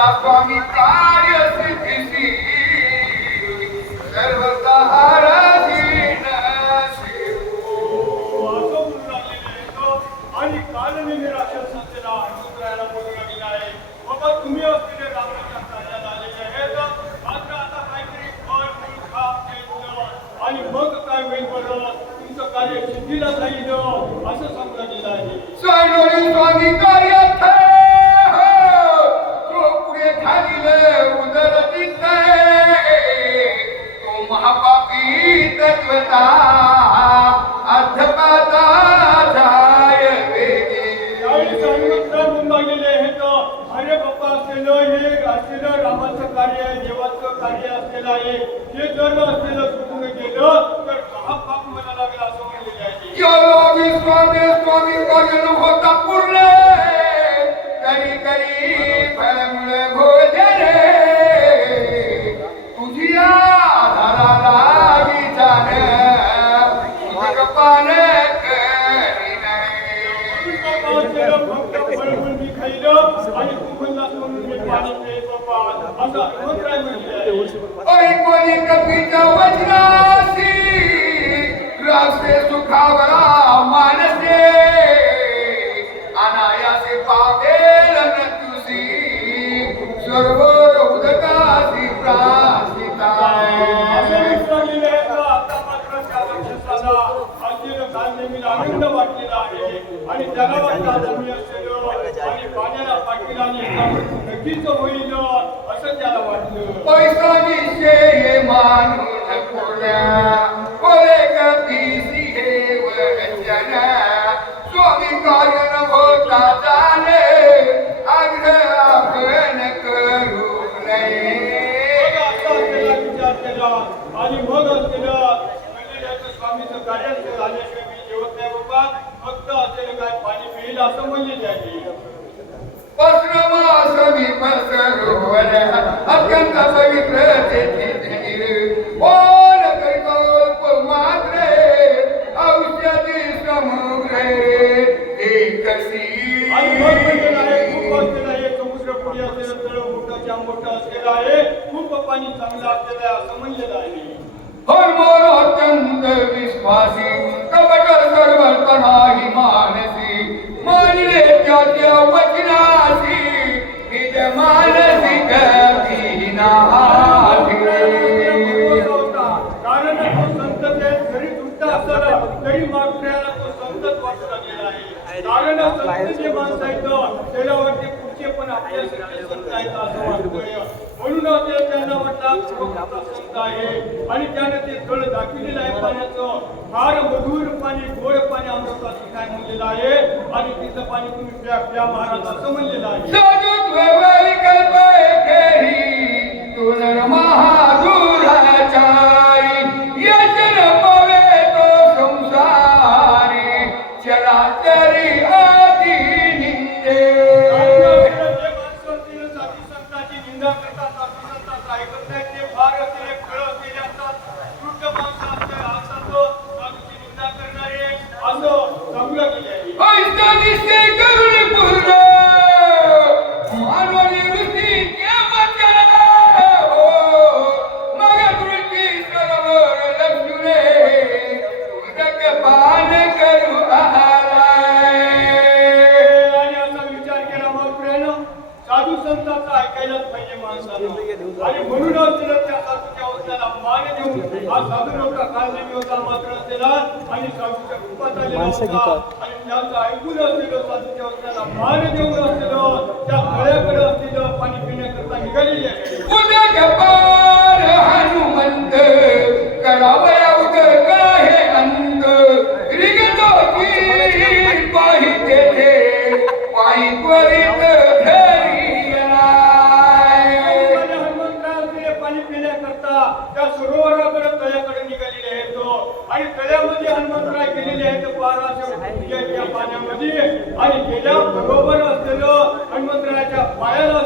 न जाता स्वामी कार्य कार्य असलेलं आहे. हे गर्व असलेलं कुटुंब केलं तर महापाप मला लागला असं म्हणलेले आहे योगी स्वामी स्वामी होता पूर्ण. करी करी कोणी कपीच्या वचनासी रासे सुखावर स्वामीचं झाल्याशिवाय मी जेवत नाही बाबा फक्त काय पाणी पिईल असं म्हणले पश्रमासमी पसरोवर अत्यंत पवित्र धीर ओल कल्प औषधी आणि खूप समुद्र मोठं असलेलं आहे खूप पाणी चांगलं असलेलं आहे असं म्हणलेलं आहे अत्यंत वासी कपट सर्वतनाही मानसी. मानले त्याच्या वचनासी निज मानसी भीनाही कारण तो संत जरी दुष्ट असला तरी मागण्याला तो संतच वाटला गेला आहे कारण संत जे माणसं आहेत पण आपल्यासारखे संत आहेत असं वाटतोय. म्हणून ते त्यांना वाटला संत आहे. आणि त्याने ते स्थळ दाखविलेलं आहे पाण्याचं. फार मधुर पाणी गोड पाणी अमृत काय म्हणलेलं आहे. आणि तिचं पाणी तुम्ही प्या प्या महाराज असं म्हणलेलं आहे. साधुत्व मान हा साधू नव्हता कालनेमी होता मात्र असलेला आणि साधूच्या रूपात आलेला होता आणि त्यांचं ऐकून असलेलं साधूच्या मान देऊन असलेलं त्या गळ्याकडे असलेलं पाणी पिण्याकरता निघालेली आहे हनुमंत करावया रिगतो की पायी आणि गेल्या बरोबर असलेलं हनुमंतराच्या पायाला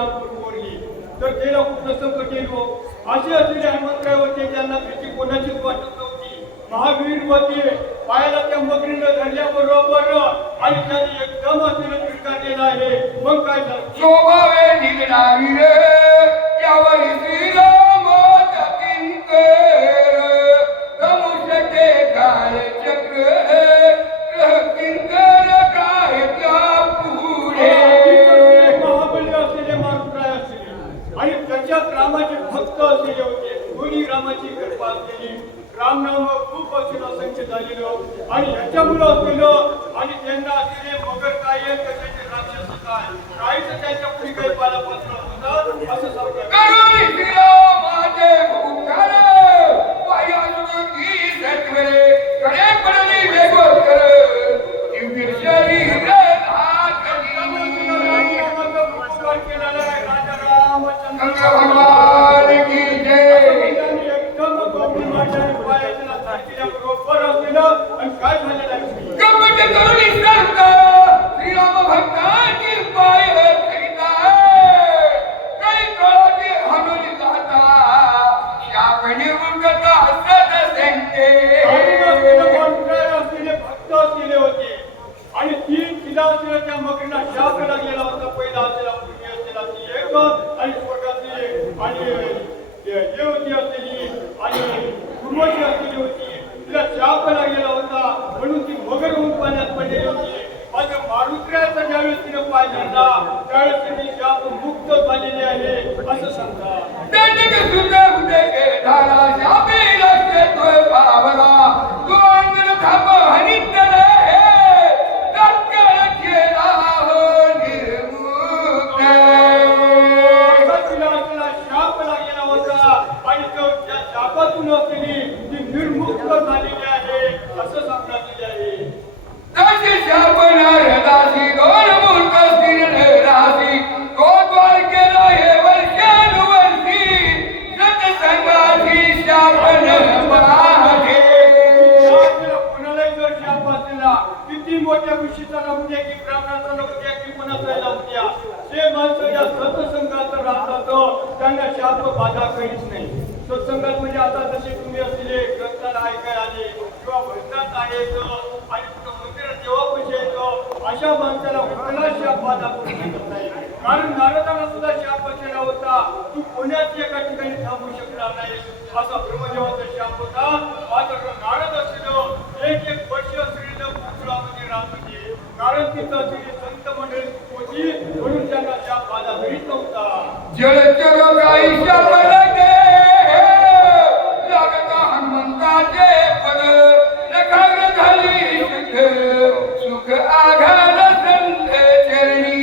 दूर केले तर त्याला कुठलं संकट येईल हो? असे असलेले हनुमंतराय होते त्यांना भीती कोणाचीच वाटत नव्हती महावीर होते. पायाला त्या मगरीनं धरल्याबरोबर आणि त्याने एकदम असलेलं स्वीकारलेलं आहे. मग काय झालं? शोभावे निघणारी रे यावर श्रीराम किंकर धनुष्यते काय असेल असंख्य आणि ह्याच्यामुळं असलेलो आणि त्यांना असलेले मगर काय आहे, त्याचे राक्षस काय काहीच त्यांच्या पुढे काही पालापात्र होतं असं सांगतात आणि देवती असलेली आणि पूर्वची असलेली होती तिला शाप लागलेला होता म्हणून ती मगर होऊन पाण्यात पडलेली होती माझ्या मारुत्र्याचा ज्यावेळेस तिने पाय धरला त्यावेळेस तिने शाप मुक्त झालेली आहे असं सांगतात जसे तुम्ही असलेले ग्रंथाला ऐकाय आले किंवा भजनात आहेत आणि कुठं मंदिरात देवापाशी येतो अशा माणसाला कुठला शाप बाधा शकत नाही कारण नारदाला सुद्धा शाप बसलेला होता. तू कोण्याच एका ठिकाणी थांबू शकणार नाही? असा ब्रह्मदेवाचा शाप होता. मात्र नारद असलेलं एक एक वर्ष स्त्रीनं गोकुळामध्ये म्हणजे राहत होते म्हणजे. कारण तिथं असलेली संत मंडळी होती म्हणून त्यांना शाप बाधा करीत नव्हता. जलचर गाई हनुमंताचे पद नखाग्र झाली सुख सुख आघात संत चरणी.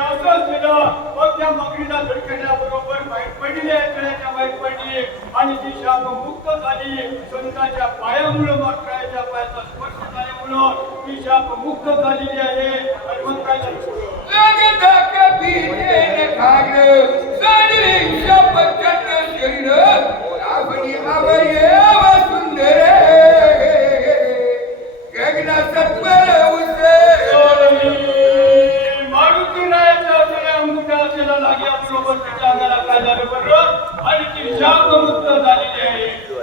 असं असलेलं मग त्या मगरीला धडकण्याबरोबर बाहेर पडली तळ्याच्या बाहेर पडली आणि ती शाप मुक्त झाली संतांच्या पायामुळं मात्राच्या पायाचा स्पर्श झाल्यामुळं ती शाप मुक्त झालेली आहे. पुढं? लगता कपीचे नखाग्र साडली शाप चंड शरीर.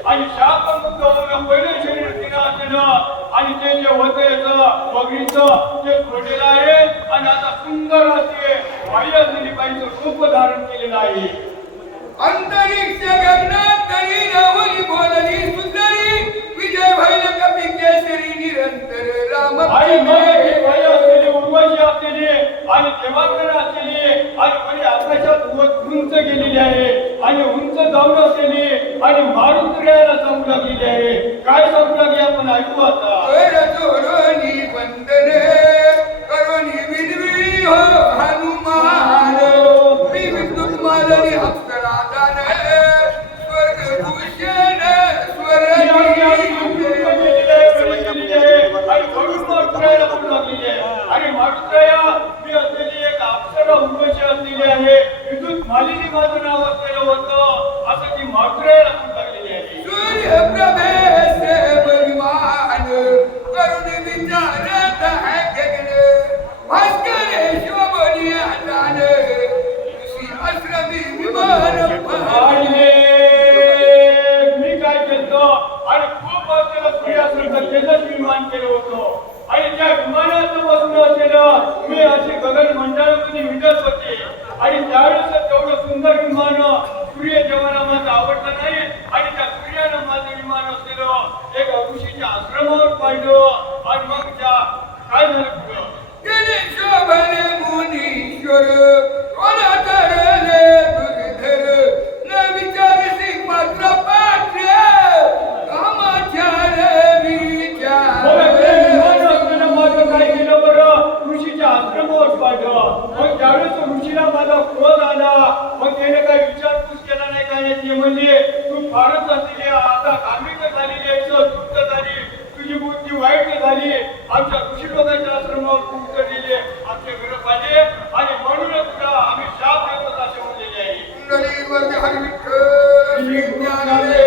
आणि शरीर तिला आणि ते जे ते आहे आणि आता सुंदर असे बाह्य असलेली पाहिजे रूप धारण केलेलं आहे. अंतरिक्ष गगनात तरी रावणी बोलली सुंदरी विजय भैल केसरी निरंतर राम हे. बाई असलेली उर्वशी असलेली आणि देवांतर असलेली आणि म्हणजे आकाशात उंच गेलेली आहे. आणि उंच जाऊन असलेली आणि मारुत्र्याला जाऊ लागलेली आहे. రాజా तेजस विमान केलं होतं. आणि त्या विमानात बसून असलेलं मी असे गगन मंडळामध्ये विजत होते. आणि त्यावेळेस तेवढं सुंदर विमान सूर्य जेव्हा माझं आवडलं नाही. आणि त्या सूर्यानं माझं विमान असलेलं एक ऋषीच्या आश्रमावर पाहिलं. விஞ்ஞானமே